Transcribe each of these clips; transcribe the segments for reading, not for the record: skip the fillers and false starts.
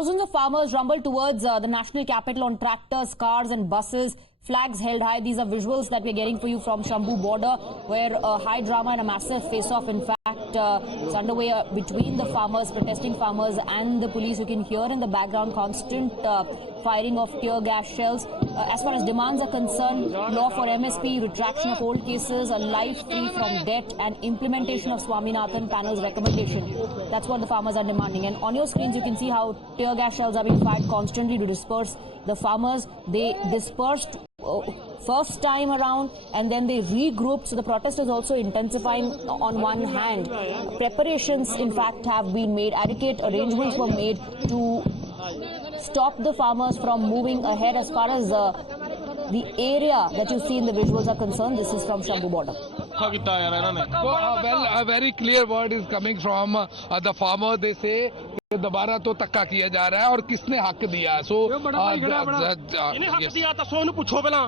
Thousands of farmers rumbled towards the national capital on tractors, cars and buses, flags held high. These are visuals that we're getting for you from Shambhu border, where a high drama and a massive face-off, in fact, is underway between the farmers, protesting farmers and the police. You can hear in the background constant firing of tear gas shells. As far as demands are concerned, law for MSP, retraction of old cases, a life free from debt and implementation of Swaminathan panel's recommendation. That's what the farmers are demanding. And on your screens, you can see how tear gas shells are being fired constantly to disperse the farmers. They dispersed first time around and then they regrouped. So the protest is also intensifying on one hand. Preparations, in fact, have been made. Adequate arrangements were made to stop the farmers from moving ahead. As far as the area that you see in the visuals are concerned, this is from Shambhu border. Well, a very clear word is coming from the farmer. They say दोबारा तो तक्का किया जा रहा है और किसने हक दिया सो हक दिया तो सोनू पूछो पहला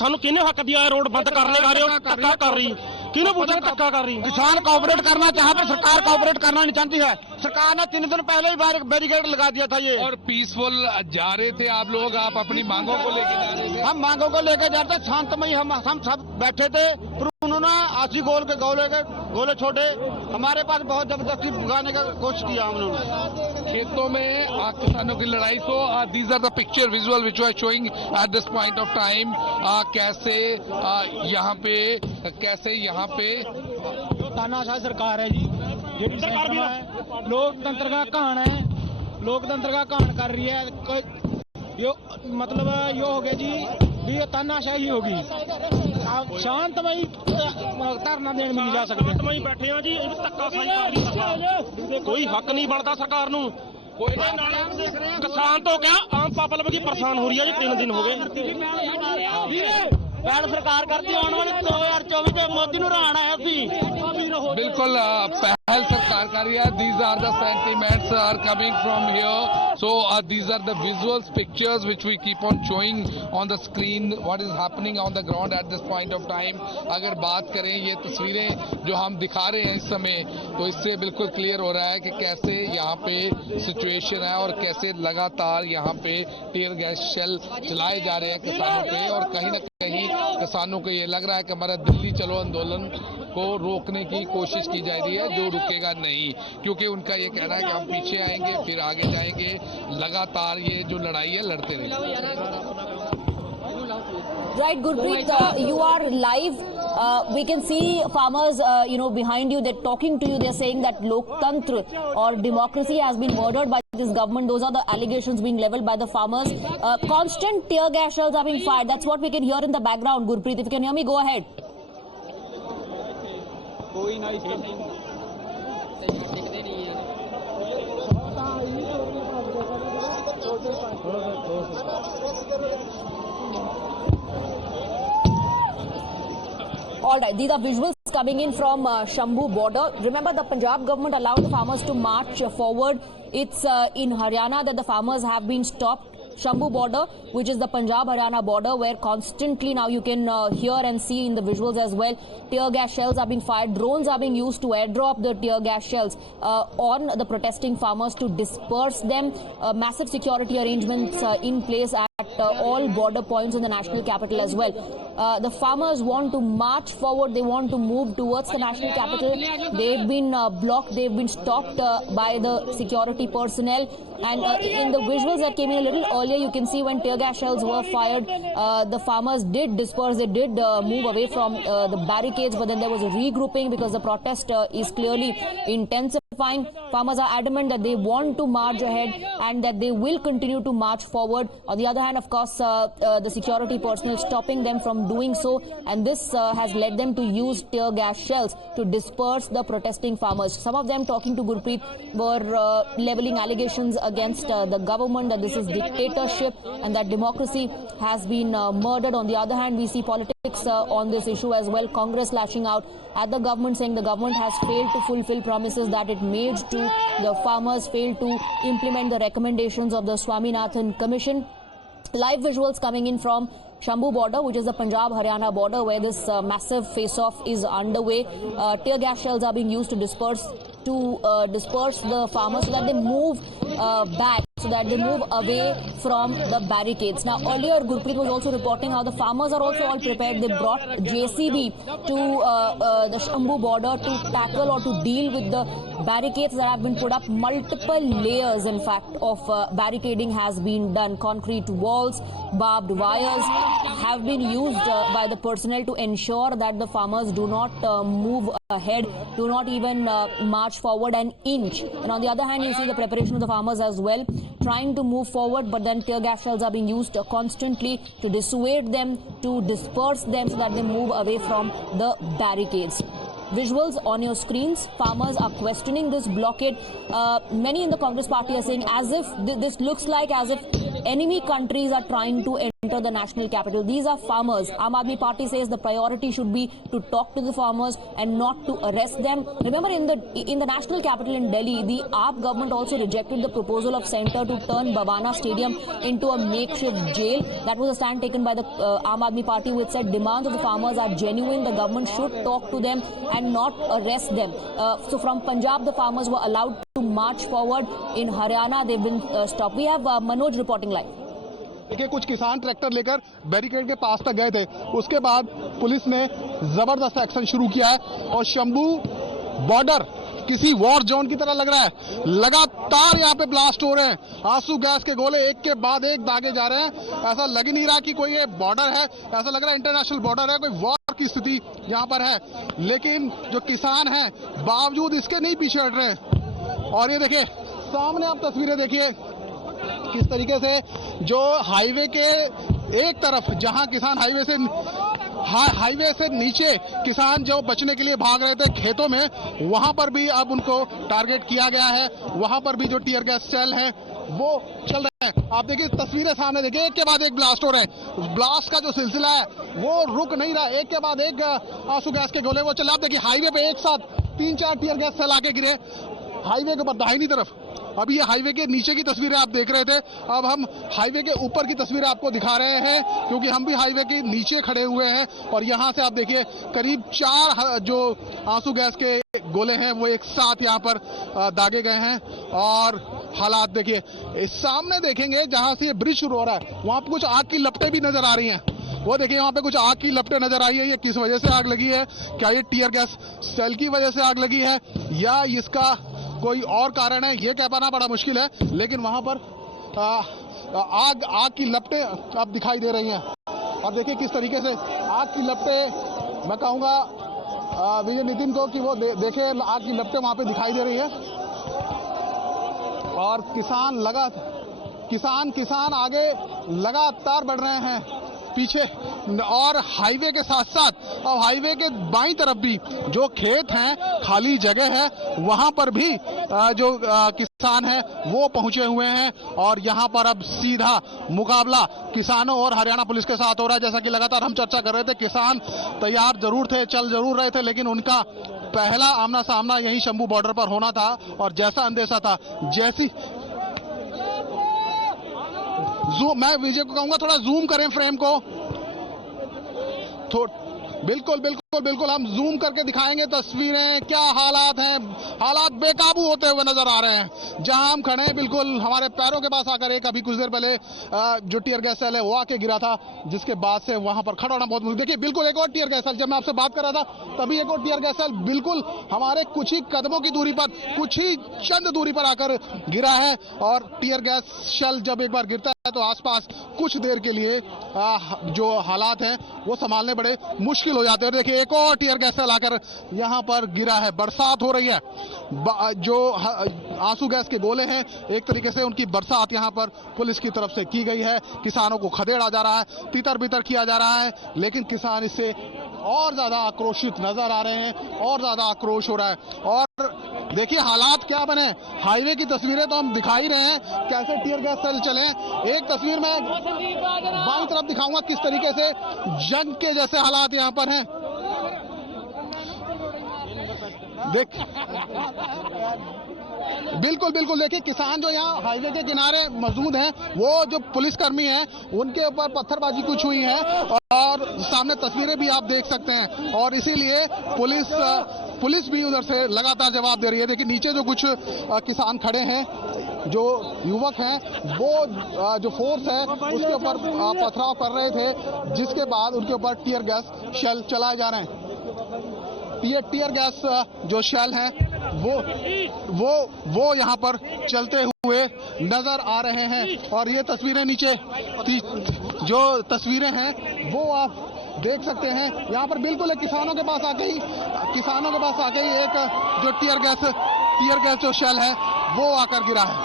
थानू किने हक दिया रोड बंद करने का धक्का कर रही किने पूछा धक्का कर रही किसान कोऑपरेट करना चाहे पर सरकार कोऑपरेट करना नहीं चाहती है सरकार ने 3 दिन पहले ही बैरिकेड लगा दिया था ये और पीसफुल जा रहे थे आप लोग आप अपनी मांगों को लेकर जा रहे थे हम मांगों को लेकर जा रहे थे शांतमयी हम सब बैठे थे उन्होंने आसी गोल के गोले छोड़े हमारे पास बहुत जबरदस्ती भगाने का कोशिश किया हम लोगों ने खेतों में किसानों की लड़ाई so these are the picture visual which are showing at this point of time कैसे यहाँ पे तानाशाह सरकार है जी लोकतंत्र का कहान है लोकतंत्र का कहान कर रही है यो मतलब यो हो गया जी ये तानाशाही होगी शांतमयी धरना देने में नहीं जा सकते शांतमयी बैठे हैं जी धक्काशाही कर रही सरकार कोई हक नहीं बनता सरकार नू किसान तो क्या आम पब्लिक की परेशान हो रही है जी 3 दिन हो गए बैठ सरकार करती आने वाली 2024 में मोदी नू हराना है बिल्कुल पहल सरकार कर रही है these are the sentiments are coming from here so these are the visuals pictures which we keep on showing on the screen what is happening on the ground at this point of time अगर बात करें ये तस्वीरें जो हम दिखा रहे हैं इस समय तो इससे बिल्कुल क्लियर हो रहा है कि कैसे यहाँ पे सिचुएशन है और कैसे लगातार यहाँ पे टीयर गैस शेल चलाए जा रहे हैं किसानों पे और कहीं न कहीं किसानों को ये लग रहा है कि हमारा दिल्ली चलो आंदोलन को रोकने की कोशिश की जा रही है जो रुकेगा नहीं क्योंकि उनका ये कहना है कि हम पीछे आएंगे फिर आगे जाएंगे लगातार ये जो लड़ाई है लड़ते रहेंगे Right, Gurpreet, you are live. We can see farmers, behind you. They're talking to you. They're saying that Loktantra or democracy has been murdered by this government. Those are the allegations being leveled by the farmers. Constant tear gas shells are being fired. That's what we can hear in the background. Gurpreet, if you can hear me, go ahead. All right, these are visuals coming in from Shambhu border. Remember, the Punjab government allowed the farmers to march forward. It's in Haryana that the farmers have been stopped. Shambhu border, which is the Punjab-Haryana border, where constantly now you can hear and see in the visuals as well, tear gas shells are being fired. Drones are being used to airdrop the tear gas shells on the protesting farmers to disperse them. Massive security arrangements in place at all border points in the national capital as well. The farmers want to march forward. They want to move towards the national capital. They've been blocked. They've been stopped by the security personnel. And in the visuals that came in a little earlier, you can see when tear gas shells were fired, the farmers did disperse. They did move away from the barricades, but then there was a regrouping because the protest is clearly intensifying. Farmers are adamant that they want to march ahead and that they will continue to march forward. On the other hand, of course, the security personnel stopping them from doing so, and this has led them to use tear gas shells to disperse the protesting farmers. Some of them, talking to Gurpreet, were leveling allegations against the government that this is dictatorship and that democracy has been murdered. On the other hand, we see politics on this issue as well. Congress lashing out at the government, saying the government has failed to fulfill promises that it made to the farmers, failed to implement the recommendations of the Swaminathan Commission. Live visuals coming in from Shambhu border, which is the Punjab-Haryana border, where this massive face-off is underway. Tear gas shells are being used to disperse the farmers so that they move back. so that they move away from the barricades. Now, earlier, Gurpreet was also reporting how the farmers are also all prepared. They brought JCB to the Shambhu border to tackle or to deal with the barricades that have been put up. Multiple layers, in fact, of barricading has been done. Concrete walls, barbed wires have been used by the personnel to ensure that the farmers do not move ahead, do not even march forward an inch. And on the other hand, you see the preparation of the farmers as well, trying to move forward, but then tear gas shells are being used constantly to dissuade them, to disperse them so that they move away from the barricades. Visuals on your screens, farmers are questioning this blockade. Many in the Congress party are saying as if this looks like as if enemy countries are trying to enter the national capital. These are farmers. Aam Aadmi Party says the priority should be to talk to the farmers and not to arrest them. Remember, in the national capital in Delhi, the AAP government also rejected the proposal of centre to turn Bhavana Stadium into a makeshift jail. That was a stand taken by the Aam Aadmi Party, which said demands of the farmers are genuine. The government should talk to them and not arrest them. So from Punjab, the farmers were allowed to march forward. In Haryana, they've been stopped. We have Manoj reporting live. देखिए, कुछ किसान ट्रैक्टर लेकर बैरिकेड के पास तक गए थे। उसके बाद पुलिस ने जबरदस्त एक्शन शुरू किया है और शंभू बॉर्डर किसी वॉर जोन की तरह लग रहा है। लगातार यहाँ पे ब्लास्ट हो रहे हैं, आंसू गैस के गोले एक के बाद एक दागे जा रहे हैं। ऐसा लग ही नहीं रहा कि कोई ये बॉर्डर है, ऐसा लग रहा है इंटरनेशनल बॉर्डर है, कोई वॉर की स्थिति यहाँ पर है। लेकिन जो किसान हैं बावजूद इसके नहीं पीछे हट रहे। और ये देखिए सामने आप तस्वीरें देखिए किस तरीके से जो हाईवे के एक तरफ जहां किसान हाईवे से नीचे किसान जो बचने के लिए भाग रहे थे खेतों में, वहां पर भी अब उनको टारगेट किया गया है। वहां पर भी जो टीयर गैस सेल हैं वो चल रहे हैं। आप देखिए तस्वीरें सामने देखिए, एक के बाद एक ब्लास्ट हो रहे हैं। ब्लास्ट का जो सिलसिला है वो रुक नहीं रहा, एक के बाद एक आंसू गैस के गोले वो चल। आप देखिए हाईवे पे एक साथ 3-4 टीयर गैस सेल आके गिरे हाईवे के ऊपर दाहिनी तरफ। अभी ये हाईवे के नीचे की तस्वीरें आप देख रहे थे, अब हम हाईवे के ऊपर की तस्वीरें आपको दिखा रहे हैं क्योंकि हम भी हाईवे के नीचे खड़े हुए हैं। और यहां से आप देखिए करीब 4 जो आंसू गैस के गोले हैं वो एक साथ यहां पर दागे गए हैं। और हालात देखिए, इस सामने देखेंगे जहां से ये ब्रिज शुरू हो रहा है वहां पर कुछ आग की लपटें भी नजर आ रही हैं। वो देखिए वहां पे कुछ आग की लपटें नजर आई है। ये किस वजह से आग लगी है? क्या ये टीयर गैस सेल की वजह से आग लगी है या इसका कोई और कारण है, ये कह पाना बड़ा मुश्किल है। लेकिन वहां पर आग की लपटें अब दिखाई दे रही हैं। और देखिए किस तरीके से आग की लपटें, मैं कहूंगा विजय नितिन को कि वो देखे आग की लपटें वहां पे दिखाई दे रही है। और किसान आगे लगातार बढ़ रहे हैं पीछे। और हाईवे के साथ साथ और हाईवे के बाईं तरफ भी जो खेत हैं, खाली जगह है, वहां पर भी जो किसान हैं वो पहुंचे हुए हैं। और यहां पर अब सीधा मुकाबला किसानों और हरियाणा पुलिस के साथ हो रहा है। जैसा कि लगातार हम चर्चा कर रहे थे, किसान तैयार जरूर थे, चल जरूर रहे थे, लेकिन उनका पहला आमना सामना यही शंभू बॉर्डर पर होना था। और जैसा अंदेशा था, जैसी मैं विजय को कहूंगा थोड़ा जूम करें फ्रेम को, बिल्कुल हम जूम करके दिखाएंगे तस्वीरें। क्या हालात हैं, हालात बेकाबू होते हुए नजर आ रहे हैं। जहां हम खड़े हैं बिल्कुल हमारे पैरों के पास आकर एक अभी कुछ देर पहले जो टीयर गैस सेल है वो आके गिरा था, जिसके बाद से वहां पर खड़ा होना बहुत मुश्किल। देखिए बिल्कुल एक और टीयर गैस सेल, जब मैं आपसे बात कर रहा था तभी एक और टीयर गैस सेल बिल्कुल हमारे कुछ ही कदमों की दूरी पर, कुछ ही चंद दूरी पर आकर गिरा है। और टीयर गैस शेल जब एक बार गिरता है तो आसपास कुछ देर के लिए जो हालात हैं वो संभालने बड़े मुश्किल हो जाते हैं। देखिए एक और टीयर गैस सेल आकर यहां पर गिरा है। बरसात हो रही है, जो आंसू गैस के गोले हैं एक तरीके से उनकी बरसात यहां पर पुलिस की तरफ से की गई है। किसानों को खदेड़ा जा रहा है, तितर बितर किया जा रहा है, लेकिन किसान इससे और ज्यादा आक्रोशित नजर आ रहे हैं, और ज्यादा आक्रोश हो रहा है। और देखिए हालात क्या बने, हाईवे की तस्वीरें तो हम दिखा ही रहे हैं कैसे टीयर गैस सेल चले। एक तस्वीर में बाईं तरफ दिखाऊंगा किस तरीके से जंग के जैसे हालात यहां पर हैं। बिल्कुल देखिए किसान जो यहाँ हाईवे के किनारे मौजूद हैं, वो जो पुलिसकर्मी हैं उनके ऊपर पत्थरबाजी कुछ हुई है और सामने तस्वीरें भी आप देख सकते हैं। और इसीलिए पुलिस भी उधर से लगातार जवाब दे रही है। देखिए नीचे जो कुछ किसान खड़े हैं जो युवक हैं वो जो फोर्स है उसके ऊपर पथराव कर रहे थे, जिसके बाद उनके ऊपर टीयर गैस शेल चलाए जा रहे हैं। ये टीयर गैस जो शेल हैं वो यहाँ पर चलते हुए नजर आ रहे हैं। और ये तस्वीरें नीचे जो तस्वीरें हैं वो आप देख सकते हैं। यहाँ पर बिल्कुल एक किसानों के पास आके ही एक जो टीयर गैस जो शेल है वो आकर गिरा है।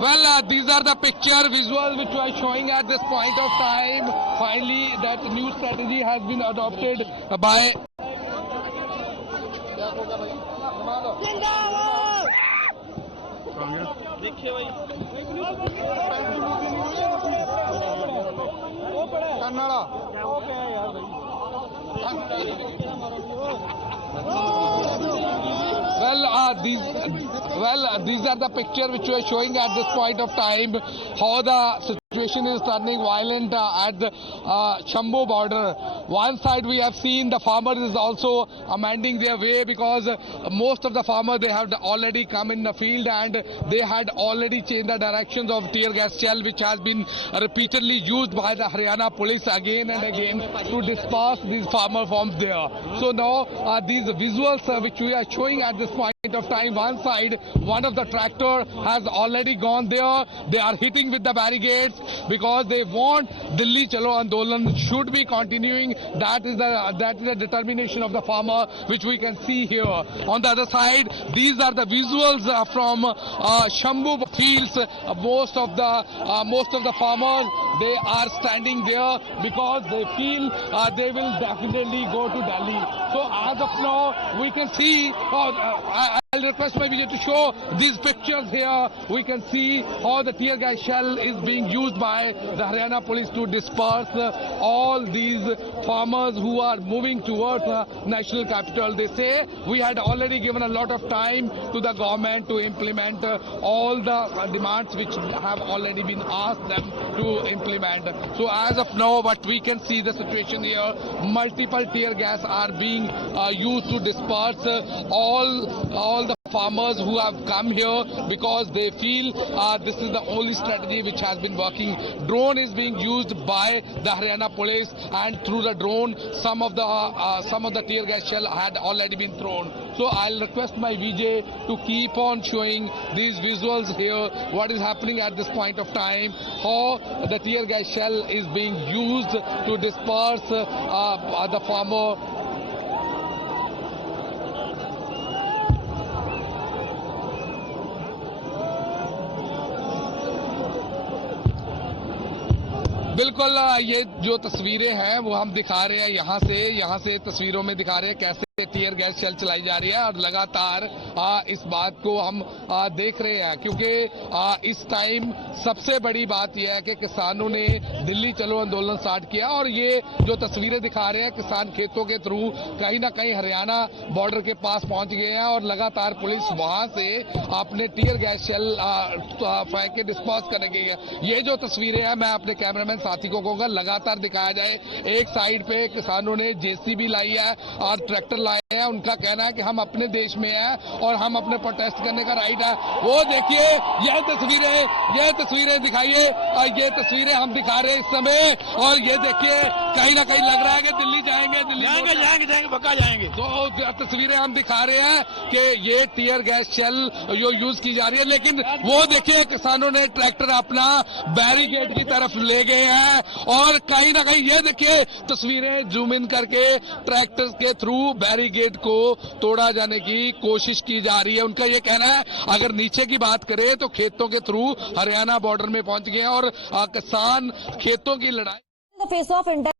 Well, these are the picture visuals which we are showing at this point of time. Finally, that new strategy has been adopted by these are the picture which we are showing at this point of time, how the situation is turning violent at the Shambhu border. One side we have seen the farmers is also amending their way, because most of the farmers, they have already come in the field and they had already changed the directions of tear gas shell, which has been repeatedly used by the Haryana police again and again to disperse these farmers from there. So now these visuals which we are showing at this point of time, one side, one of the tractor has already gone there. They are hitting with the barricades because they want Delhi Chalo Andolan should be continuing. That is the determination of the farmer, which we can see here. On the other side, these are the visuals from Shambhu fields. Most of the farmers, they are standing there because they feel they will definitely go to Delhi. So as of now, we can see. I'll request my video to show these pictures here. We can see how the tear gas shell is being used by the Haryana police to disperse all these farmers who are moving towards national capital. They say we had already given a lot of time to the government to implement all the demands which have already been asked them to implement. So as of now, what we can see the situation here, multiple tear gas are being used to disperse all the farmers who have come here, because they feel this is the only strategy which has been working. Drone is being used by the Haryana police, and through the drone some of the tear gas shell had already been thrown. So I'll request my VJ to keep on showing these visuals here, what is happening at this point of time, how the tear gas shell is being used to disperse the farmer. बिल्कुल, ये जो तस्वीरें हैं वो हम दिखा रहे हैं यहाँ से तस्वीरों में दिखा रहे हैं कैसे टीयर गैस शेल चलाई जा रही है। और लगातार इस बात को हम देख रहे हैं, क्योंकि इस टाइम सबसे बड़ी बात यह है कि किसानों ने दिल्ली चलो आंदोलन स्टार्ट किया, और ये जो तस्वीरें दिखा रहे हैं किसान खेतों के थ्रू कहीं ना कहीं हरियाणा बॉर्डर के पास पहुंच गए हैं, और लगातार पुलिस वहां से अपने टीयर गैस शेल फेंक के डिस्पर्स करने गई है। ये जो तस्वीरें हैं, मैं अपने कैमरामैन साथी को कहूंगा लगातार दिखाया जाए। एक साइड पे किसानों ने जेसीबी लाई है और ट्रैक्टर लाए हैं, उनका कहना है कि हम अपने देश में हैं और हम अपने प्रोटेस्ट करने का राइट है। वो देखिए यह तस्वीरें दिखाइए, ये तस्वीरें हम दिखा रहे हैं इस समय, और ये देखिए कहीं ना कहीं लग रहा है कि दिल्ली जाएंगे पक्का जाएंगे। तो तस्वीरें हम दिखा रहे हैं कि ये टीयर गैस शेल जो यूज की जा रही है, लेकिन वो देखिए किसानों ने ट्रैक्टर अपना बैरिकेड की तरफ ले गए हैं, और कहीं ना कहीं ये देखिए तस्वीरें जूम इन करके ट्रैक्टर के थ्रू बैरिकेड को तोड़ा जाने की कोशिश की जा रही है। उनका ये कहना है, अगर नीचे की बात करें तो खेतों के थ्रू हरियाणा बॉर्डर में पहुंच गए हैं, और किसान खेतों की लड़ाई